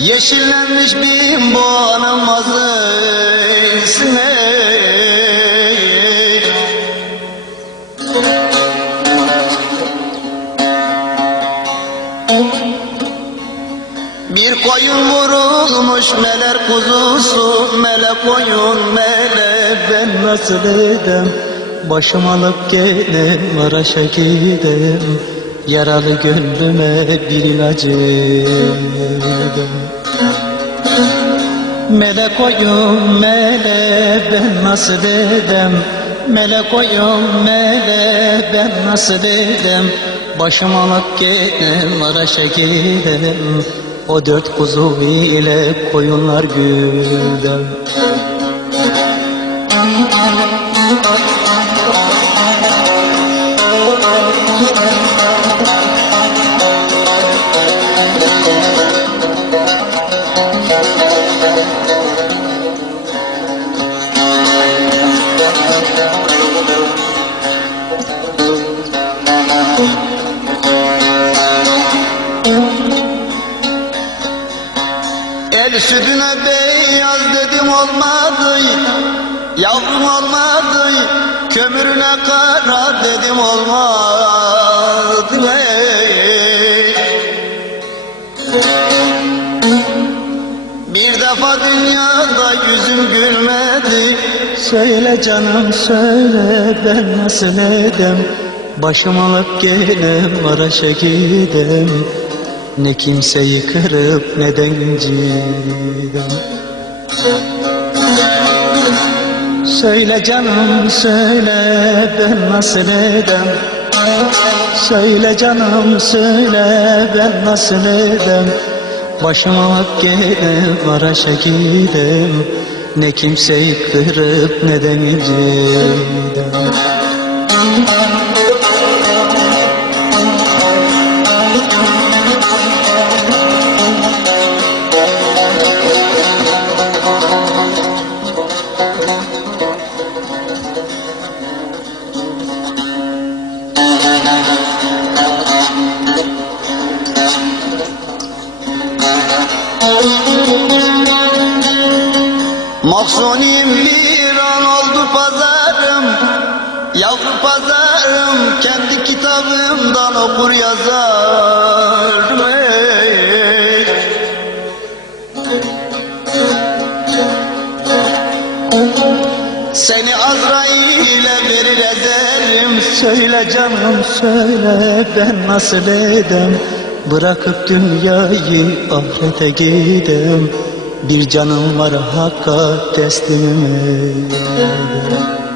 Yeşillenmiş bin boğanın mazısı Bir koyun vurulmuş melek kuzusu Melek koyun melek ben nasıl edem? Başım alıp gelem Maraş'a gidem Yaralı gönlüme bir ilacı. Edem Melek koyun melek ben nasıl edem? Melek koyun melek ben nasıl edem? Başım alıp gelem Maraş'a gidem. O dört kuzu ile koyunlar güldem El sütüne beyaz dedim olmadı Yavrum olmadı Kömürüne kara dedim olmadı. Bir defa dünyada yüzüm gülmedi Söyle canım söyle ben nasıl edem? Başım alıp gelem Maraş'a gidem Ne kimseyi kırıp ne de Söyle canım söyle ben nasıl edem? Söyle canım söyle ben nasıl edem? Başım alıp gelem Maraş'a gidem Ne kimseyi kırıp ne de inciden Mahzunim bir an oldu pazarım. Yavru pazarım kendi kitabımdan okur yazarım. Seni Azrail'e verir ederim. Söyle canım söyle ben nasıl edem? Bırakıp dünyayı ahirete gidem Bir canım var hakka teslim edem